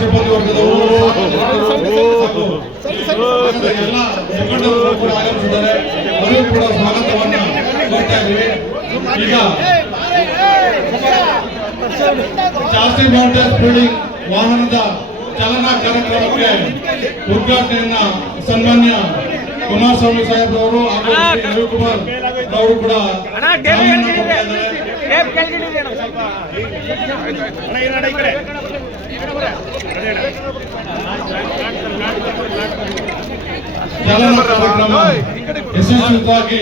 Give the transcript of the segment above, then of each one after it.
ಸಿಬ್ಬಂದಿ ವರ್ಗದವರು ಎಲ್ಲ ಮುಖಂಡರು ಕೂಡ ಆಗಮಿಸಿದ್ದಾರೆ. ಅವರಿಗೂ ಕೂಡ ಸ್ವಾಗತವನ್ನು ಕೋರ್ತಾ ಇದ್ದೀವಿ. ಈಗ ಚಾಲ್ತಿ ಮೌಂಟೇನ್ಸ್ ಬಿಲ್ಡಿಂಗ್ ವಾಹನದ ಚಾಲನಾ ಕಾರ್ಯಕ್ರಮಕ್ಕೆ ಉದ್ಘಾಟನೆಯನ್ನ ಸನ್ಮಾನ್ಯ ಕುಮಾರಸ್ವಾಮಿ ಸಾಹೇಬ್ರವರು ಹಾಗೂ ರವಿಕುಮಾರ್ ಅವರು ಕೂಡ ಚಾಲನಾ ಕಾರ್ಯಕ್ರಮ ಯಶಸ್ವಿಯಾಗಿ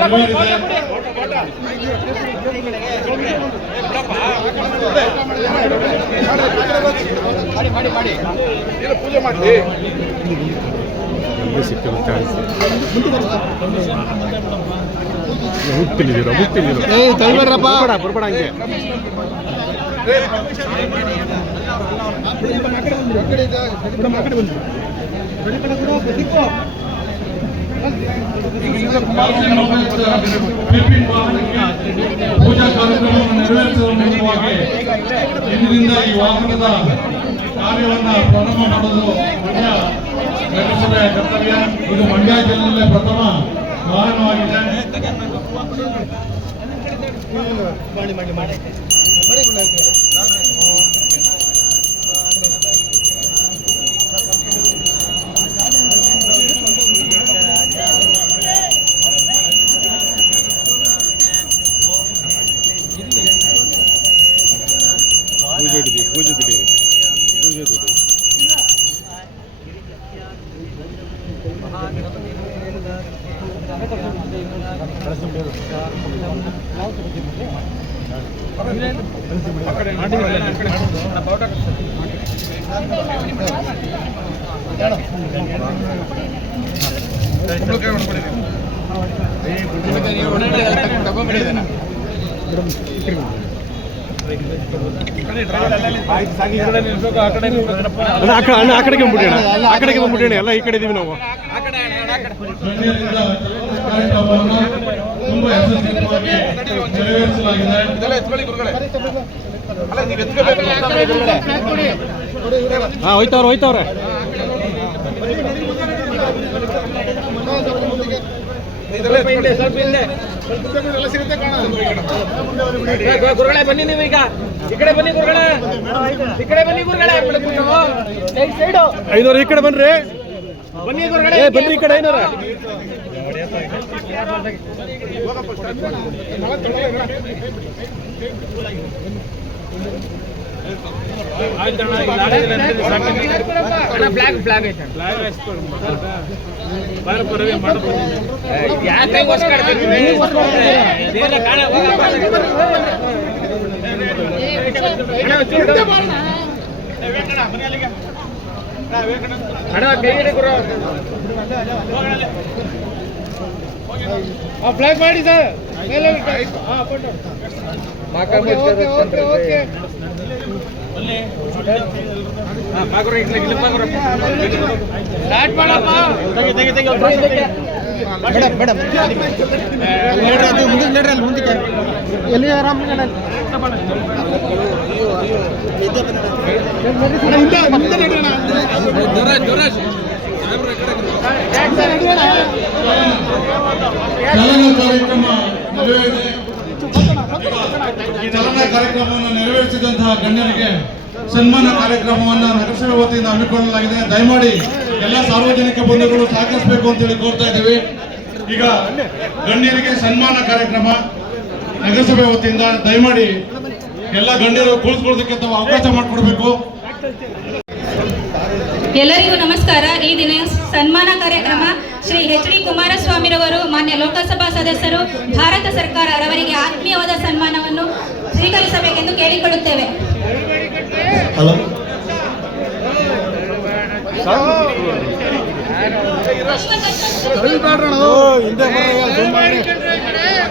ನೆರವೇರಿದೆ. ಪೂಜೆ ಮಾಡಿ ಪೂಜಾ ಕಾರ್ಯಕ್ರಮವನ್ನು ನೆರವೇರಿಸುವ ಮೂಲಕವಾಗಿ ಇಂದಿನಿಂದ ಈ ವಾಹನದ ಕಾರ್ಯವನ್ನ ಪ್ರಾರಂಭ ಮಾಡೋದು ನಗರಸಭೆಯ ಕರ್ತವ್ಯ. ಇದು ಮಂಡ್ಯ ಜಿಲ್ಲೆಯಲ್ಲೇ ಪ್ರಥಮ ವಾಹನವಾಗಿದೆ. ಅಕ್ಕಡೆಗೆ ಬಂದ್ಬಿಟ್ಟೇಣ ಎಲ್ಲ ಈ ಕಡೆ ಇದೀವಿ ನಾವು. ತುಂಬಾ ಯಶಸ್ವಿಯಾಗಿ ನೆರವೇರಿಸಲಾಗಿದೆ. ಹೋಯ್ತವ್ರೆ ಗುರುಗಳೇ ಬನ್ನಿ, ನೀವು ಈಗ ಈ ಕಡೆ ಬನ್ನಿ ಗುರುಗಳೇ, ಈ ಕಡೆ ಬನ್ನಿ ಗುರುಗಳೇ. ಐನೂರು ಈ ಕಡೆ ಬನ್ರಿ, ಬನ್ನಿ ಗುರುಗಳೇ, ಬನ್ನಿ ಈ ಕಡೆ ಐನೂರ. ಫ್ಲಾಗ್ ಮಾಡಿ ಸರ್. ಸ್ಟಾರ್ಟ್ ಮಾಡಪ್ಪ. ಎಲ್ಲಿ ಆರಾಮ ಚಾಲನಾ ಕಾರ್ಯಕ್ರಮವನ್ನು ನೆರವೇರಿಸಿದಂತಹ ಗಣ್ಯರಿಗೆ ಸನ್ಮಾನ ಕಾರ್ಯಕ್ರಮವನ್ನು ನಗರಸಭೆ ವತಿಯಿಂದ ಹಮ್ಮಿಕೊಳ್ಳಲಾಗಿದೆ. ದಯಮಾಡಿ ಎಲ್ಲ ಸಾರ್ವಜನಿಕ ಬಂಧುಗಳು ಸಹಕರಿಸಬೇಕು ಅಂತ ಹೇಳಿ ಕೋರ್ತಾ ಇದ್ದೀವಿ. ಈಗ ಗಣ್ಯರಿಗೆ ಸನ್ಮಾನ ಕಾರ್ಯಕ್ರಮ ನಗರಸಭೆ ವತಿಯಿಂದ ದಯಮಾಡಿ ಎಲ್ಲ ಗಣ್ಯರು ಕುಳಿತುಕೊಳ್ಳೋದಕ್ಕೆ ತಾವು ಅವಕಾಶ ಮಾಡಿಕೊಡ್ಬೇಕು. ಎಲ್ಲರಿಗೂ ನಮಸ್ಕಾರ. ಈ ದಿನ ಸನ್ಮಾನ ಕಾರ್ಯಕ್ರಮ ಶ್ರೀ ಎಚ್ ಡಿ ಕುಮಾರಸ್ವಾಮಿರವರು ಮಾನ್ಯ ಲೋಕಸಭಾ ಸದಸ್ಯರು ಭಾರತ ಸರ್ಕಾರ ರವರಿಗೆ ಆತ್ಮೀಯವಾದ ಸನ್ಮಾನವನ್ನು ಸ್ವೀಕರಿಸಬೇಕೆಂದು ಕೇಳಿಕೊಳ್ಳುತ್ತೇವೆ. ಹಲೋ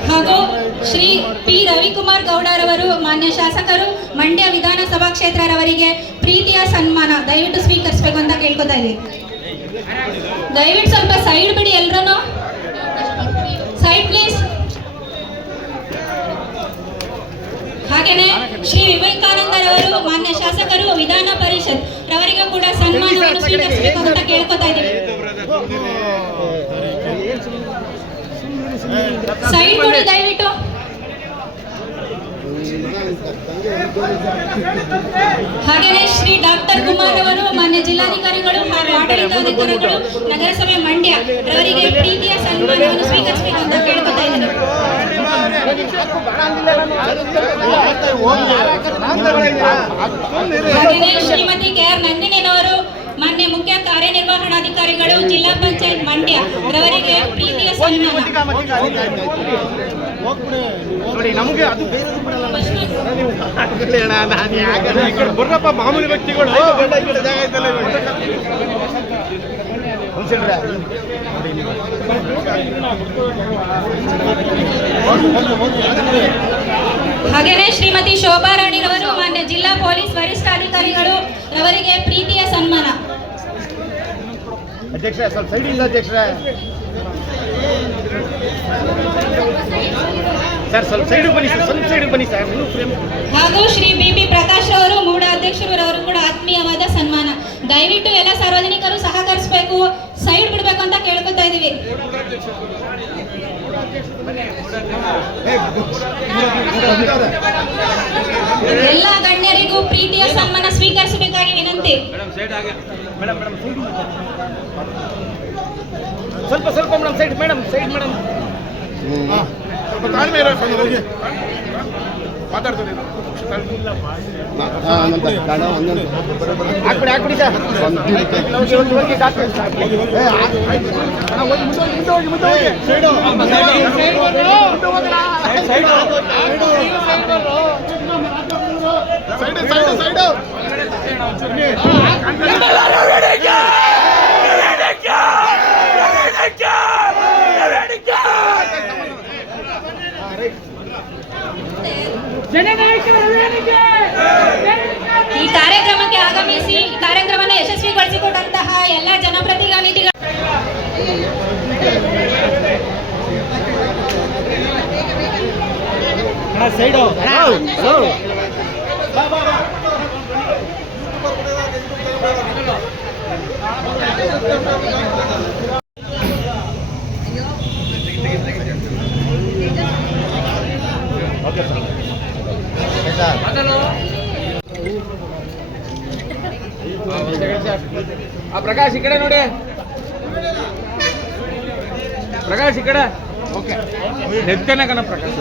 ಹಾಗೂ ಶ್ರೀ ಪಿ ರವಿಕುಮಾರ್ ಗೌಡರವರು ಮಾನ್ಯ ಶಾಸಕರು ಮಂಡ್ಯ ವಿಧಾನಸಭಾ ಕ್ಷೇತ್ರರವರಿಗೆ ಪ್ರೀತಿಯ ಸನ್ಮಾನ ದಯವಿಟ್ಟು ಸ್ವೀಕರಿಸಬೇಕು ಅಂತ ಕೇಳ್ಕೊತಾ ಇದ್ದೀವಿ. ದಯವಿಟ್ಟು ಸ್ವಲ್ಪ ಸೈಡ್ ಬಿಡಿ, ಎಲ್ರೂ ಸೈಡ್ ಪ್ಲೀಸ್. ಹಾಗೇನೆ ಶ್ರೀ ವಿವೇಕಾನಂದರವರು ಮಾನ್ಯ ಶಾಸಕರು ವಿಧಾನ ಪರಿಷತ್ ರವರಿಗೂ ಕೂಡ ಸನ್ಮಾನವನ್ನು ಸ್ವೀಕರಿಸಬೇಕು ಅಂತ ಕೇಳ್ಕೊತಾ ಇದ್ದೀವಿ. ಸೈಡ್ ಕೊಡಿ ದಯವಿಟ್ಟು. ಹಾಗೆಯೇ ಶ್ರೀ ಡಾಕ್ಟರ್ ಕುಮಾರ್ ಅವರು ಮಾನ್ಯ ಜಿಲ್ಲಾಧಿಕಾರಿಗಳು ಹಾಗೂ ಆಡಳಿತಾಧಿಕಾರಿಗಳು ನಗರಸಭೆ ಮಂಡ್ಯ ರವರಿಗೆ ಪ್ರೀತಿಯ ಸನ್ಮಾನವನ್ನು ಸ್ವೀಕರಿಸಬೇಕು ಅಂತ ಕೇಳ್ಕೊತಾ ಇದ್ದೀನಿ. ಹಾಗೆಯೇ ಶ್ರೀಮತಿ ಕೆ.ಆರ್. ನಂದಿನಿಯವರು ಮಾನ್ಯ ಮುಖ್ಯ ಕಾರ್ಯನಿರ್ವಹಣಾಧಿಕಾರಿಗಳು ಜಿಲ್ಲಾ ಪಂಚಾಯತ್ ಮಂಡ್ಯ ರವರಿಗೆ ಪ್ರೀತಿಯ ಸನ್ಮಾನ. ಬರ್ರಪ್ಪ ಮಾಮೂಲಿ ವ್ಯಕ್ತಿಗಳು ಹಾಗೆಯೇ ಶ್ರೀಮತಿ ಶೋಭಾ ರಾಣಿರವರು ಮಾನ್ಯ ಜಿಲ್ಲಾ ಪೊಲೀಸ್ ವರಿಷ್ಠಾಧಿಕಾರಿಗಳು ರವರಿಗೆ ಪ್ರೀತಿಯ ಸನ್ಮಾನ. ಅಧ್ಯಕ್ಷ ಸ್ವಲ್ಪ ಸೈಡ್ ಇಲ್ಲ ಅಧ್ಯಕ್ಷ ಸರ್, ಸ್ವಲ್ಪ ಸೈಡ್ ಬನ್ನಿ ಸರ್, ಸ್ವಲ್ಪ ಸೈಡ್ ಬನ್ನಿ ಸರ್. ಹಾಗೂ ಶ್ರೀ ಬಿ.ಪಿ. ಪ್ರಕಾಶ್ ಅವರು ಮೂಡ ಅಧ್ಯಕ್ಷರು ರವರು ಕೂಡ ಆತ್ಮೀಯವಾದ ಸನ್ಮಾನ. ದಯವಿಟ್ಟು ಎಲ್ಲ ಸಾರ್ವಜನಿಕರು ಸಹಕರಿಸಬೇಕು, ಸೈಡ್ ಬಿಡಬೇಕು ಅಂತ ಕೇಳ್ಕೊತಾ ಇದೀವಿ. ಎಲ್ಲ ಗಣ್ಯರಿಗೂ ಪ್ರೀತಿಯ ಸನ್ಮಾನ ಸ್ವೀಕರಿಸಬೇಕಾಗಿ ವಿನಂತಿ. ಸ್ವಲ್ಪ ಸ್ವಲ್ಪ madam side, madam side, madam ತಾಳ್ಮೆ ಮಾತಾಡ್ತಾರೆ. ಹಾಕ್ಬಿಡಿ ಸರ್, ಈ ಕಾರ್ಯಕ್ರಮಕ್ಕೆ ಆಗಮಿಸಿ ಈ ಕಾರ್ಯಕ್ರಮವನ್ನು ಯಶಸ್ವಿಗೊಳಿಸಿಕೊಟ್ಟಂತಹ ಎಲ್ಲ ಜನಪ್ರತಿನಿಧಿಗಳು ಪ್ರಕಾಶ್ ಈ ಕಡೆ ನೋಡಿ, ಪ್ರಕಾಶ್ ಈ ಕಡೆ ನೆತ್ತನೆ ಕಣ ಪ್ರಕಾಶ್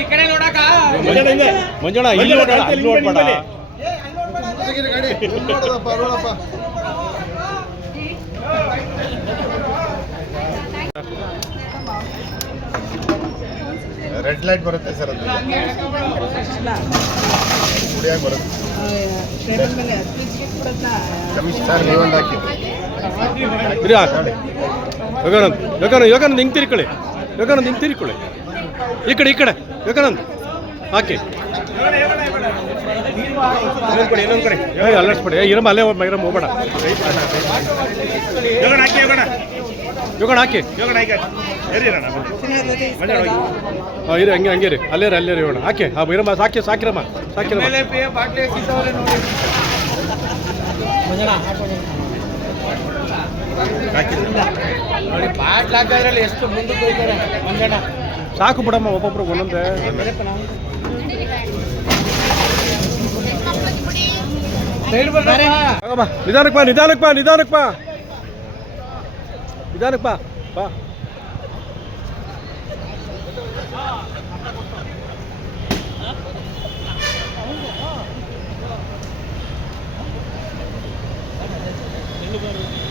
ಈ ಕಡೆ ನೋಡಕ ಮಂಜಣ್ಣ ಇಲ್ಲಿ ನೋಡ್ಬೇಡ. ರೆಡ್ ಲೈಟ್ ಬರುತ್ತೆ ಸರ್, ಅದು ಕುಡಿಯಾಗಿ ಬರುತ್ತೆ ಸರ್. ನೀವೊಂದು ಹಾಕಿದ್ರಿ ಯೋಗಾನಂದ್ ಹಿಂಗೆ ತಿರ್ಕೊಳ್ಳಿ, ಯೋಗಾನಂದ್ ಹಿಂಗೆ ತಿರ್ಕೊಳ್ಳಿ, ಈ ಕಡೆ ಯೋಗಾನಂದ್ ಹಾಕಿ ಇನ್ನೊಂದು ಕಡೆ ಅಲ್ಲರ್ಸ್ಬಿಡಿ. ಇರಮ್ಮ ಅಲ್ಲೇ ಹೋಗ್ಬೇಡ. ಯೋಗಣ ಹಾಕಿ ಇರಿ, ಹಂಗೆ ರೀ, ಅಲ್ಲೇ ರೀ ಯೋಗಣ ಹಾಕಿ. ಇರಮ್ಮ ಸಾಕಿರಮ್ಮ. ಎಷ್ಟು ಮುಂದಕ್ಕೆ ಹೋಗ್ತಾರೆ ಮಂಜಣ್ಣ. ಸಾಕು ಬಿಡಮ್ಮ, ಒಬ್ಬೊಬ್ರು ಒಂದೊಂದೇ. ನಿಧಾನಕ್ಕೆ ಬಾ. ಧನ್ಯವಾದಗಳು.